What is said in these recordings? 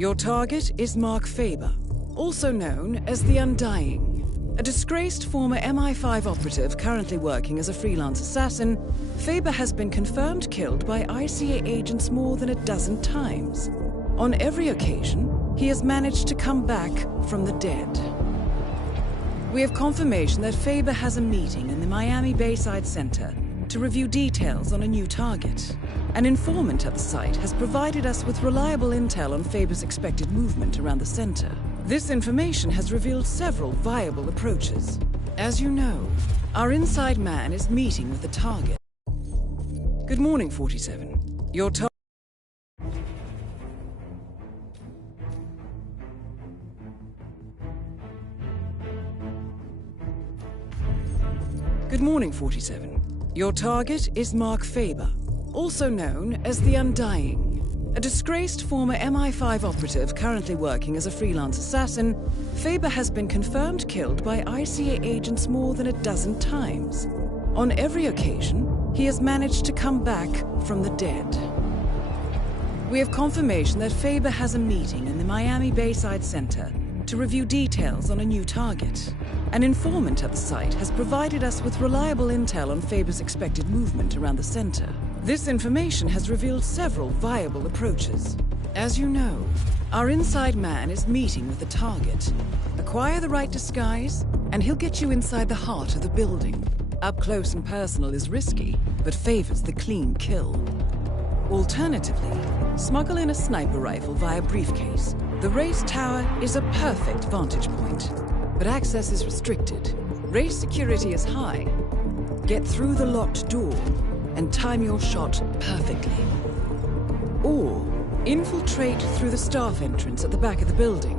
Your target is Mark Faber, also known as the Undying. A disgraced former MI5 operative currently working as a freelance assassin, Faber has been confirmed killed by ICA agents more than a dozen times. On every occasion, he has managed to come back from the dead. We have confirmation that Faber has a meeting in the Miami Bayside Center to review details on a new target. An informant at the site has provided us with reliable intel on Faber's expected movement around the center. This information has revealed several viable approaches. As you know, our inside man is meeting with the target. Good morning, 47. Your target. Good morning, 47. Your target is Mark Faber, also known as the Undying. A disgraced former MI5 operative currently working as a freelance assassin, Faber has been confirmed killed by ICA agents more than a dozen times. On every occasion, he has managed to come back from the dead. We have confirmation that Faber has a meeting in the Miami Bayside Center to review details on a new target. An informant at the site has provided us with reliable intel on Faber's expected movement around the center. This information has revealed several viable approaches. As you know, our inside man is meeting with the target. Acquire the right disguise, and he'll get you inside the heart of the building. Up close and personal is risky, but favors the clean kill. Alternatively, smuggle in a sniper rifle via briefcase. The race tower is a perfect vantage point, but access is restricted. Race security is high. Get through the locked door and time your shot perfectly. Or infiltrate through the staff entrance at the back of the building.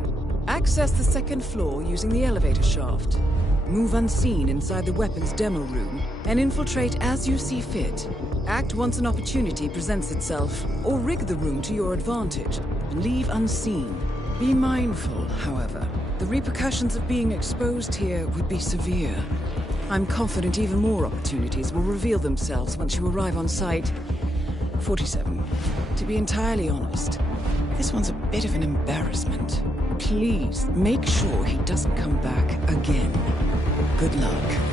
Access the second floor using the elevator shaft. Move unseen inside the weapons demo room and infiltrate as you see fit. Act once an opportunity presents itself, or rig the room to your advantage and leave unseen. Be mindful, however. The repercussions of being exposed here would be severe. I'm confident even more opportunities will reveal themselves once you arrive on site. 47. To be entirely honest, this one's a bit of an embarrassment. Please make sure he doesn't come back again. Good luck.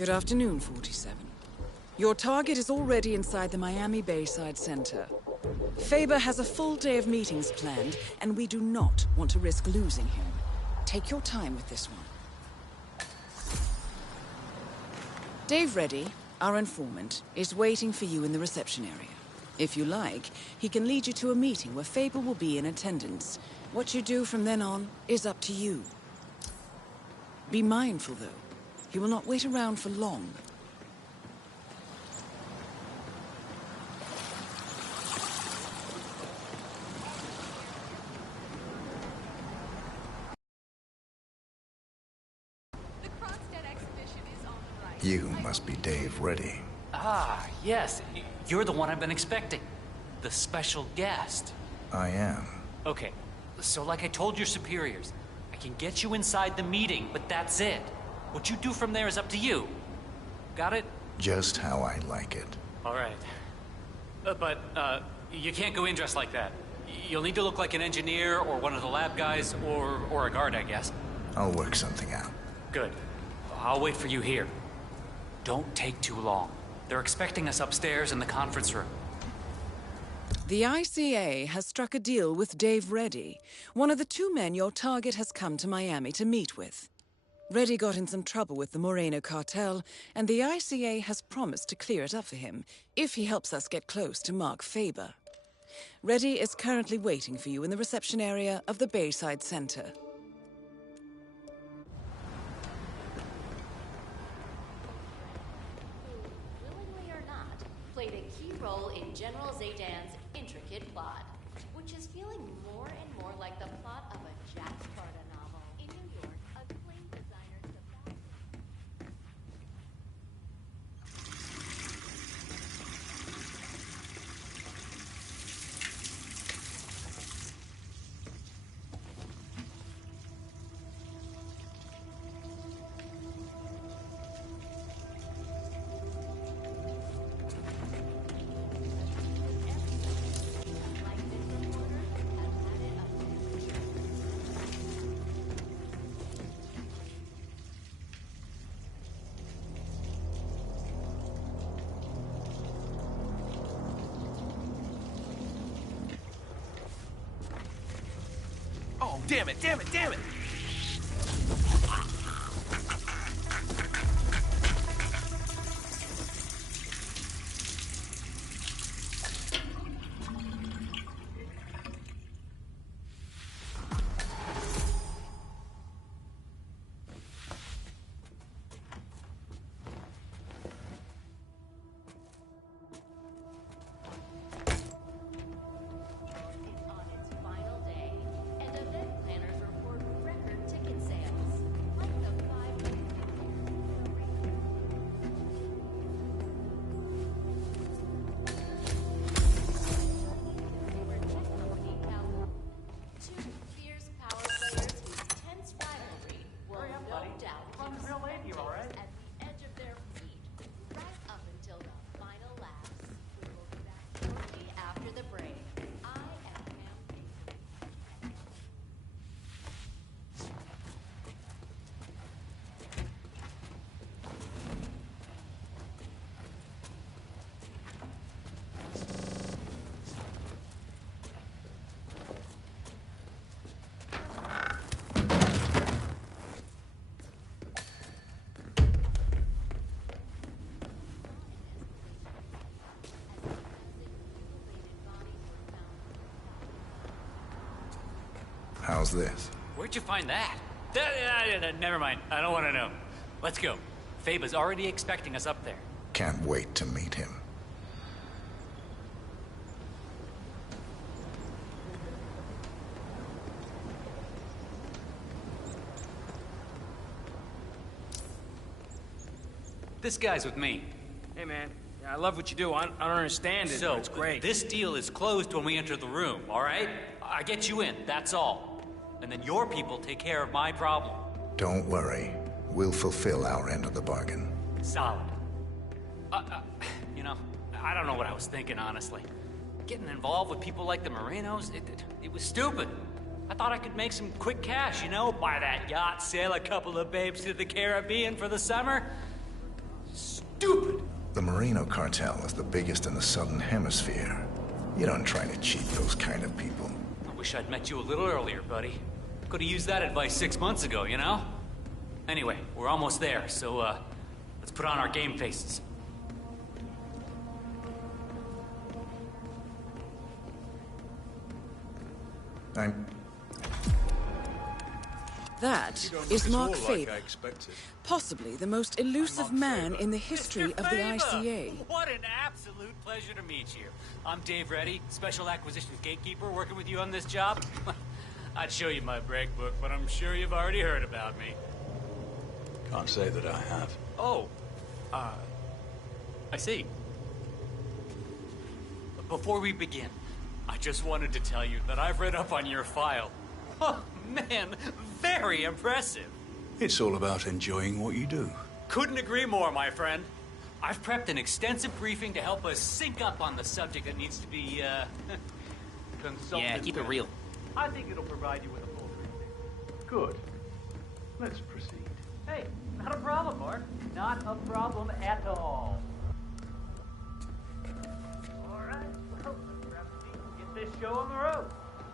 Good afternoon, 47. Your target is already inside the Miami Bayside Center. Faber has a full day of meetings planned, and we do not want to risk losing him. Take your time with this one. Dave Reddy, our informant, is waiting for you in the reception area. If you like, he can lead you to a meeting where Faber will be in attendance. What you do from then on is up to you. Be mindful, though. He will not wait around for long. You must be Dave Reddy. Ah, yes. You're the one I've been expecting. The special guest. I am. Okay, so like I told your superiors, I can get you inside the meeting, but that's it. What you do from there is up to you. Got it? Just how I like it. All right. But you can't go in dressed like that. You'll need to look like an engineer or one of the lab guys or a guard, I guess. I'll work something out. Good. I'll wait for you here. Don't take too long. They're expecting us upstairs in the conference room. The ICA has struck a deal with Dave Reddy, one of the two men your target has come to Miami to meet with. Reddy got in some trouble with the Moreno cartel, and the ICA has promised to clear it up for him if he helps us get close to Mark Faber. Reddy is currently waiting for you in the reception area of the Bayside Center. Willingly or not, played a key role in General Zaydan's intricate plot, which is feeling more and more like the plot of a Jack Sparta novel. In New York, acclaimed designer Sebastian... Oh, damn it, damn it, damn it! On its final day, and event planners report record ticket sales, like the 5 million two fierce power players whose tense rivalry will no doubt keep spectators at the edge of their seat right up until the final laps. We will be back shortly after the break. I am Pam. How's this? Where'd you find that? Never mind. I don't want to know. Let's go. Faba's already expecting us up there. Can't wait to meet him. This guy's with me. Hey, man. Yeah, I love what you do. I don't understand it, So, but it's great. this deal is closed when we enter the room, all right? I get you in, that's all. And then your people take care of my problem. Don't worry. We'll fulfill our end of the bargain. Solid. You know, I don't know what I was thinking, honestly. Getting involved with people like the Morenos, it was stupid. I thought I could make some quick cash, you know, buy that yacht, sail a couple of babes to the Caribbean for the summer. Stupid. The Moreno cartel is the biggest in the Southern Hemisphere. You don't try to cheat those kind of people. I wish I'd met you a little earlier, buddy. Could have used that advice 6 months ago, you know? Anyway, we're almost there, so, let's put on our game faces. That is Mark Faber, possibly the most elusive man in the history of the ICA. What an absolute pleasure to meet you. I'm Dave Reddy, Special Acquisitions Gatekeeper, working with you on this job. I'd show you my break book, but I'm sure you've already heard about me. Can't say that I have. Oh, I see. Before we begin, I just wanted to tell you that I've read up on your file. Oh, man, very impressive. It's all about enjoying what you do. Couldn't agree more, my friend. I've prepped an extensive briefing to help us sync up on the subject that needs to be, consulted. Yeah, keep it real. I think it'll provide you with a full briefing. Good. Let's proceed. Hey, not a problem, Mark. Not a problem at all. All right, well, let's grab a seat and get this show on the road.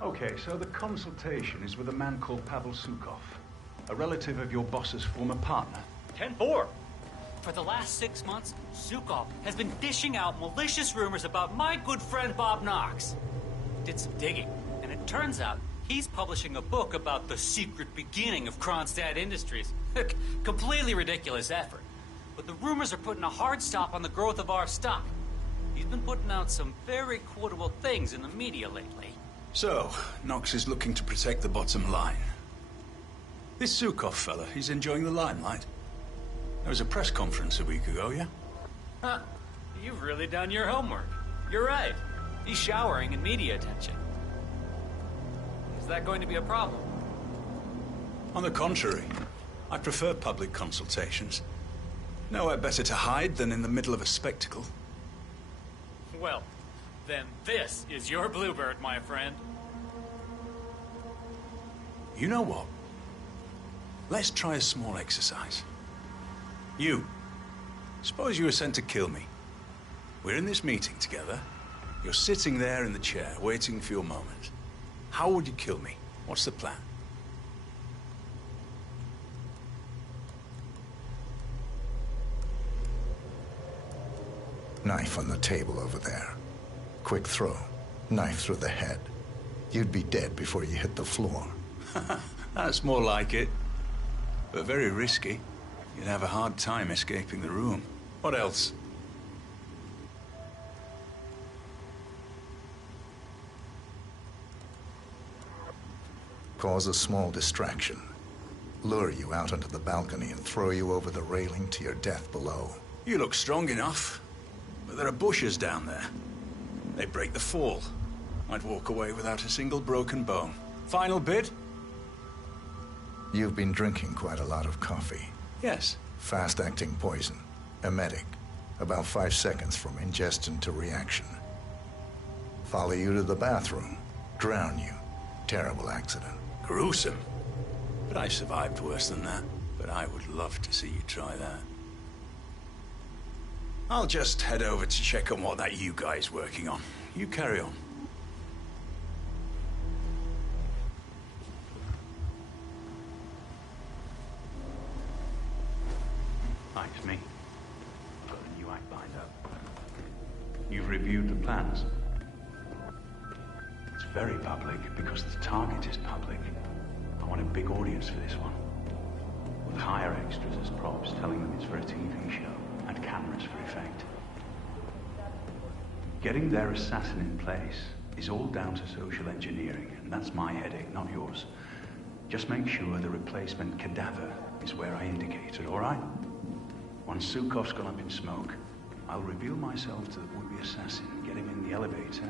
Okay, so the consultation is with a man called Pavel Sukov, a relative of your boss's former partner. 10-4. For the last 6 months, Zukov has been dishing out malicious rumors about my good friend Bob Knox. Did some digging, and it turns out he's publishing a book about the secret beginning of Kronstadt Industries. Completely ridiculous effort. But the rumors are putting a hard stop on the growth of our stock. He's been putting out some very quotable things in the media lately. So, Knox is looking to protect the bottom line. This Sukov fella, he's enjoying the limelight. There was a press conference a week ago, yeah? Huh. You've really done your homework. You're right. He's showering in media attention. Is that going to be a problem? On the contrary, I prefer public consultations. Nowhere better to hide than in the middle of a spectacle. Well, then this is your bluebird, my friend. You know what? Let's try a small exercise. You. Suppose you were sent to kill me. We're in this meeting together. You're sitting there in the chair, waiting for your moment. How would you kill me? What's the plan? Knife on the table over there. Quick throw. Knife through the head. You'd be dead before you hit the floor. That's more like it. But very risky. You'd have a hard time escaping the room. What else? Cause a small distraction. Lure you out onto the balcony and throw you over the railing to your death below. You look strong enough. But there are bushes down there. They break the fall. I'd walk away without a single broken bone. Final bid? You've been drinking quite a lot of coffee. Yes. Fast-acting poison. Emetic. About 5 seconds from ingestion to reaction. Follow you to the bathroom. Drown you. Terrible accident. Gruesome. But I survived worse than that. But I would love to see you try that. I'll just head over to check on what that you guy's working on. You carry on. Hi, it's me. I've got a new act lined up. You've reviewed the plans. It's very public because the target is public. I want a big audience for this one. With hire extras as props, telling them it's for a TV show, and cameras for effect. Getting their assassin in place is all down to social engineering, and that's my headache, not yours. Just make sure the replacement cadaver is where I indicated, all right? Once Sukov's gone up in smoke, I'll reveal myself to the would-be assassin, get him in the elevator,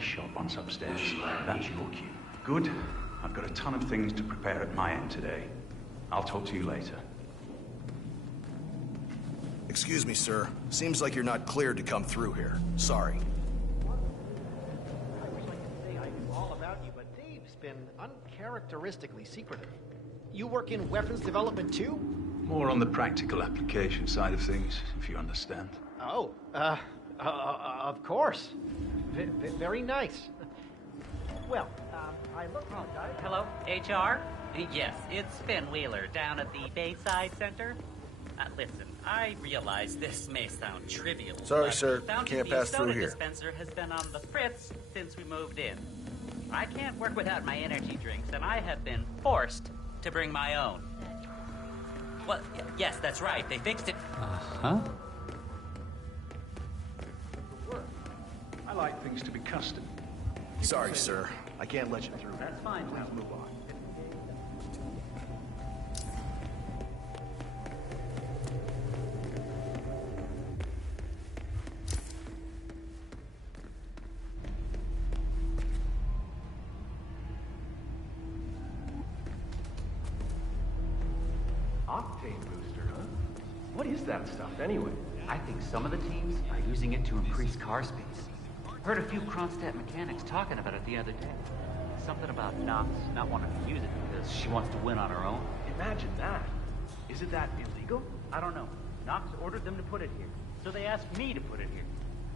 shot once upstairs. That's your cue. Good. I've got a ton of things to prepare at my end today. I'll talk to you later. Excuse me, sir. Seems like you're not cleared to come through here. Sorry. I wish I could say I knew all about you, but Dave's been uncharacteristically secretive. You work in weapons development too? More on the practical application side of things, if you understand. Oh, of course. Very nice. Well, I look... Hello, HR? Yes, it's Finn Wheeler down at the Bayside Center. Listen, I realize this may sound trivial. Sorry, but sir. Fountain Can't View pass through Soda here. Dispenser has been on the fritz since we moved in. I can't work without my energy drinks, and I have been forced to bring my own. Well, yes, that's right. They fixed it. Uh-huh. I like things to be custom. Sorry, sir. I can't let you through. That's fine. Please move on. octane booster, huh? What is that stuff, anyway? I think some of the teams are using it to increase car speeds. Heard a few Kronstadt mechanics talking about it the other day. Something about Knox not wanting to use it because she wants to win on her own. Imagine that. Is it that illegal? I don't know. Knox ordered them to put it here, so they asked me to put it here.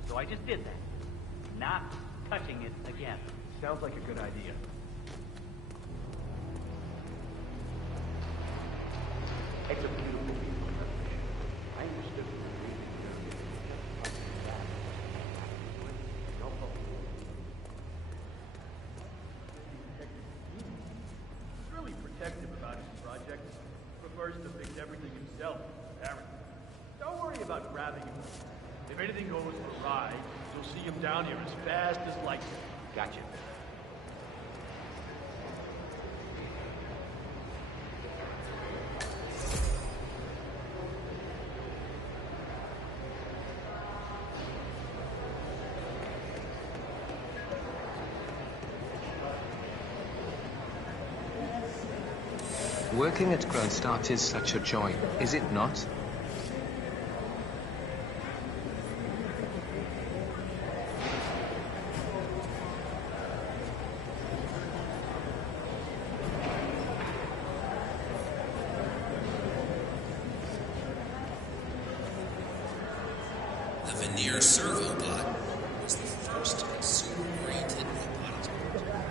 So I just did that. Not touching it again. Sounds like a good idea. It's a beautiful piece of information. I understood from the reading He's really protective about his project. Prefers to fix everything himself, apparently. Don't worry about grabbing him. If anything goes awry, you'll see him down here as fast as lightning. Gotcha. Working at Kronstadt is such a joy, is it not? The veneer servobot was the first consumer-oriented robotics prototype.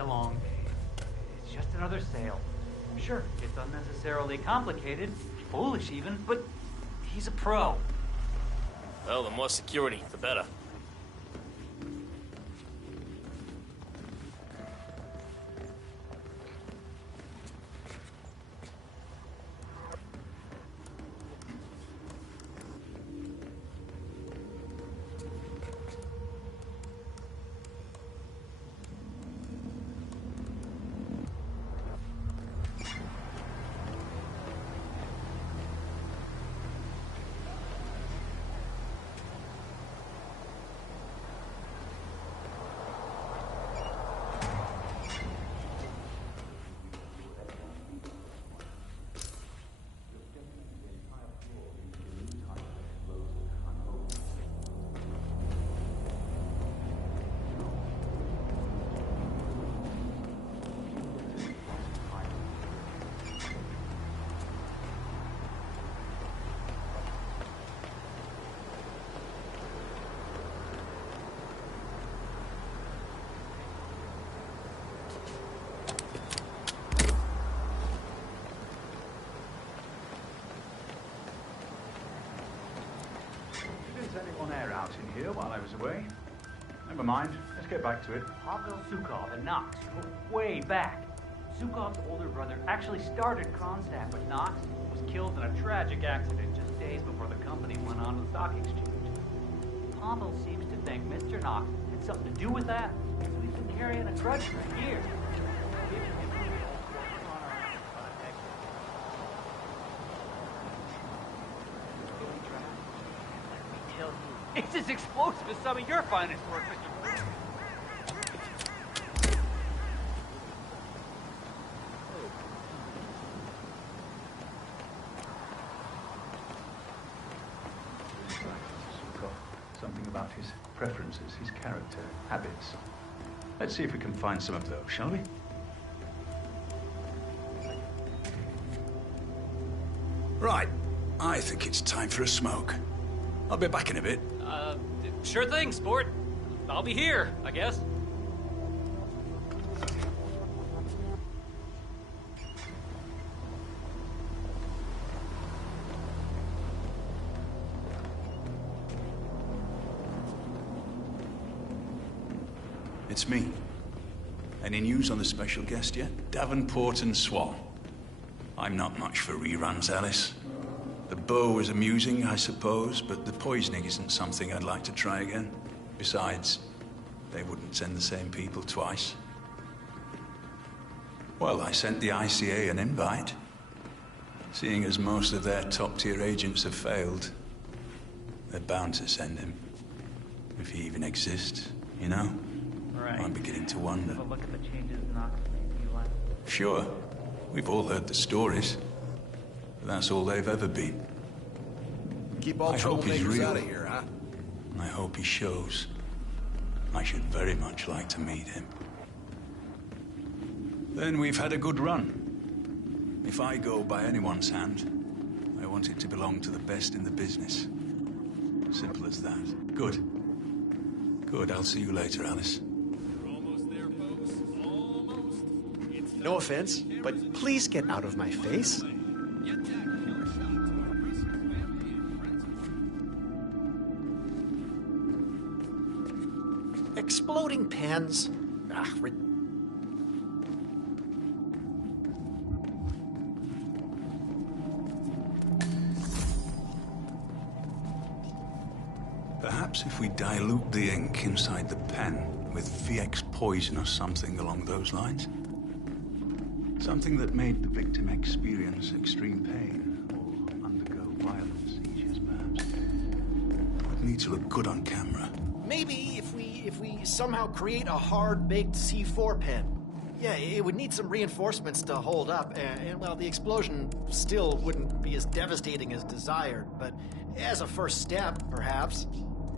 Along. It's just another sale. Sure, it's unnecessarily complicated, foolish even, but he's a pro. Well, the more security, the better. sent one air out in here while I was away. Never mind. Let's get back to it. Pavel Sukov and Knox go way back. Sukov's older brother actually started Kronstadt, but Knox was killed in a tragic accident just days before the company went on the stock exchange. Pavel seems to think Mr. Knox had something to do with that, so he's been carrying a grudge for years. It's as explosive as some of your finest work, Mr. Ford. Something about his preferences, his character, habits. Let's see if we can find some of those, shall we? Right. I think it's time for a smoke. I'll be back in a bit. Sure thing, sport. I'll be here, I guess. It's me. Any news on the special guest yet? Davenport and Swan. I'm not much for reruns, Alice. The bow was amusing, I suppose, but the poisoning isn't something I'd like to try again. Besides, they wouldn't send the same people twice. Well, I sent the ICA an invite. Seeing as most of their top-tier agents have failed, they're bound to send him. If he even exists, you know? Right. I'm beginning to wonder. Have a look at the changes Knox made to you last. Sure. We've all heard the stories. But that's all they've ever been. Keep all troublemakers out of here, huh? I hope he shows. I should very much like to meet him. Then we've had a good run. If I go by anyone's hand, I want it to belong to the best in the business. Simple as that. Good. Good, I'll see you later, Alice. No offense, but please get out of my face. Exploding pens. Perhaps if we dilute the ink inside the pen with VX poison or something along those lines. Something that made the victim experience extreme pain or undergo violent seizures, perhaps. Would need to look good on camera. Maybe if we somehow create a hard-baked C4 pen. Yeah, it would need some reinforcements to hold up, and well, the explosion still wouldn't be as devastating as desired, but as a first step, perhaps.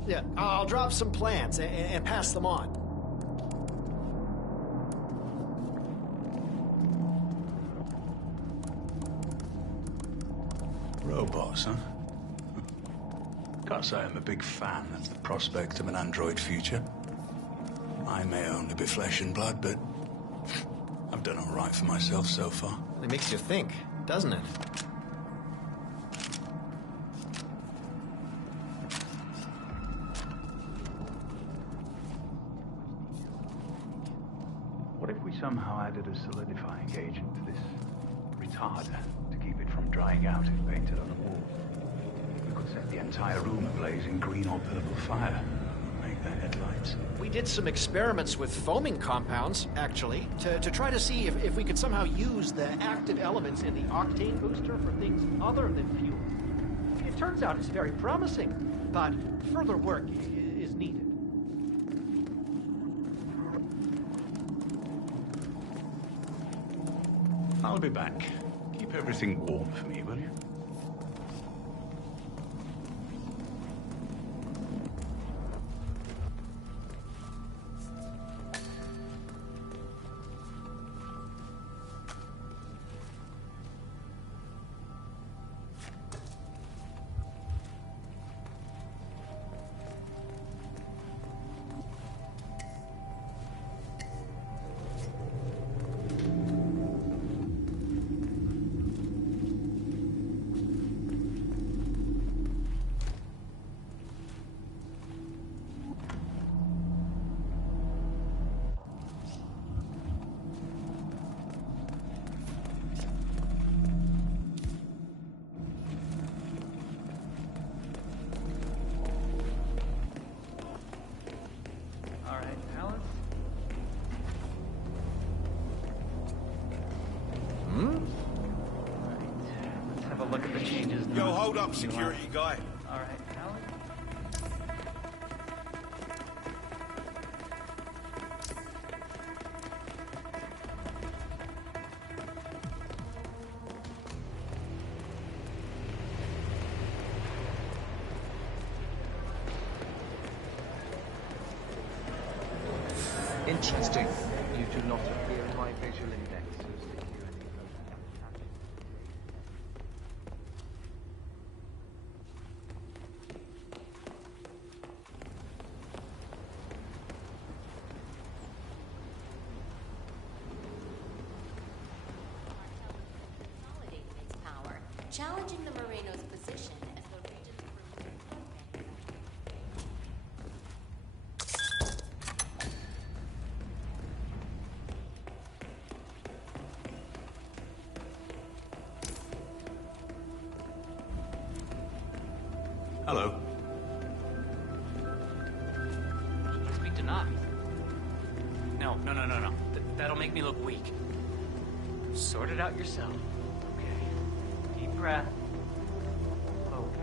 Yeah, I'll drop some plans and pass them on. Robots, huh? Can't say I'm a big fan of the prospect of an android future. I may only be flesh and blood, but I've done all right for myself so far. It makes you think, doesn't it? What if we somehow added a solidifying agent to this retarder to keep it from drying out if painted on a wall? We could set the entire room ablaze in green or purple fire. Make the headlights. We did some experiments with foaming compounds, actually, to try to see if we could somehow use the active elements in the octane booster for things other than fuel. It turns out it's very promising, but further work is needed. I'll be back. Keep everything warm for me, will you? Hold up, security guy. All right, Howard. Interesting. You do not appear in my visual index of security. Consolidating its power, challenging the Moreno's position as the region's premier drug manufacturer. Hello. Speak to Knox. No. That'll make me look weak. Sort it out yourself. Okay. Deep breath. Focus.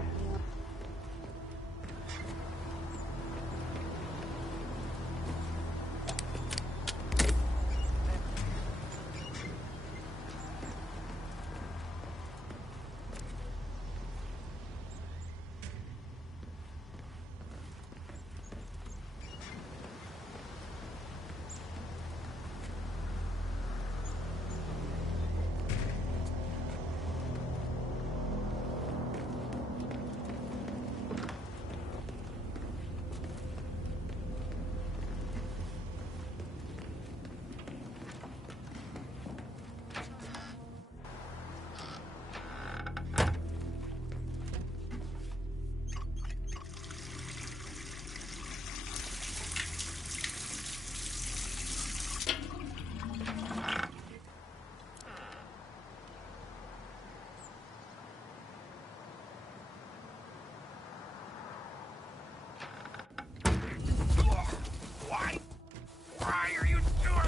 Why are you doing?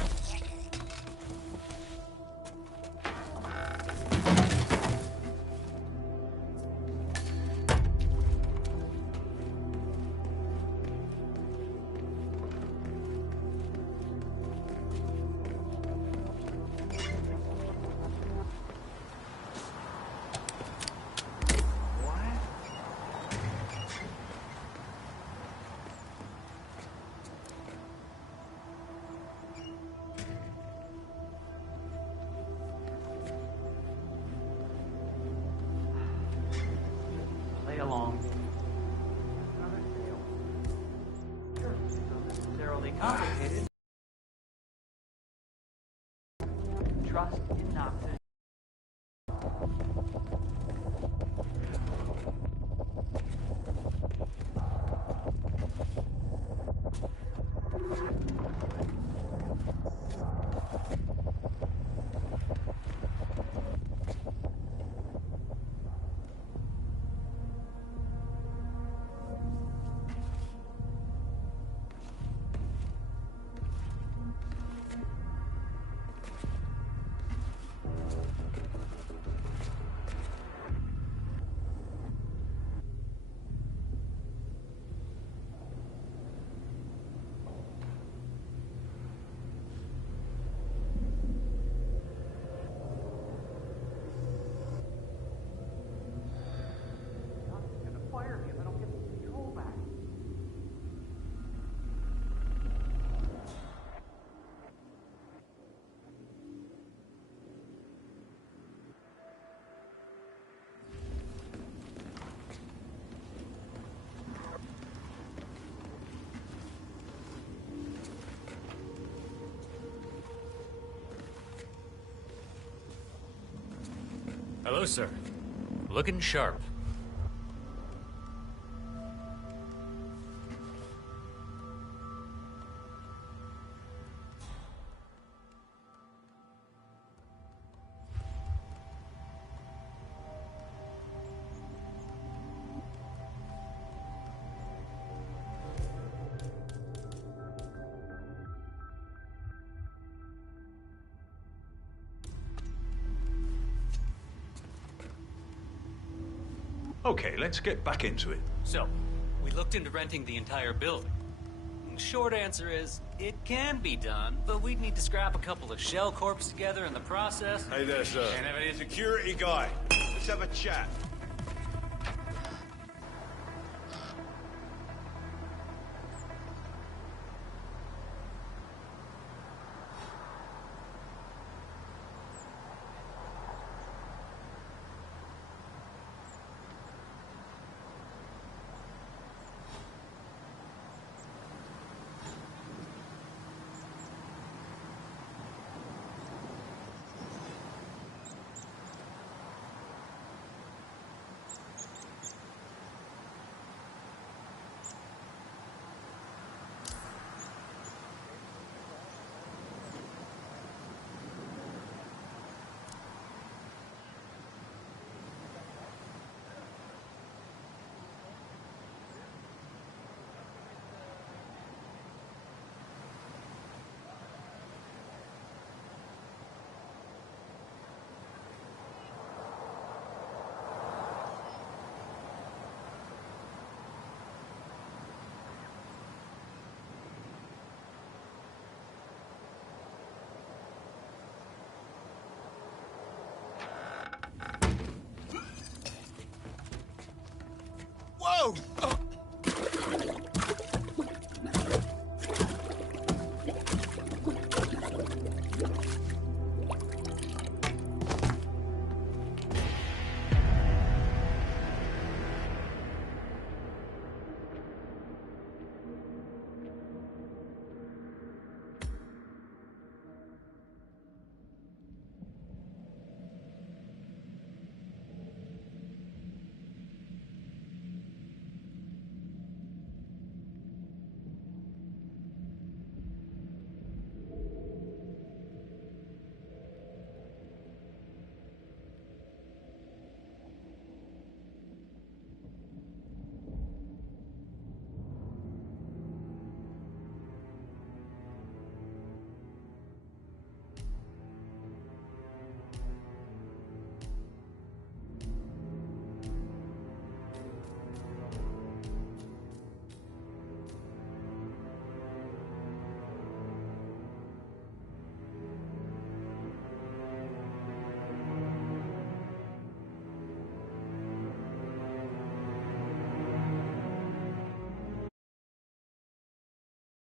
Play along. Another fail. Sure, it's unnecessarily complicated. Trust in Knox. Fire me if I don't get the control back. Hello, sir. Looking sharp. Okay, let's get back into it. So, we looked into renting the entire building. Short answer is, it can be done, but we'd need to scrap a couple of shell corps together in the process. Hey there, sir. Can't have any security guy. Let's have a chat.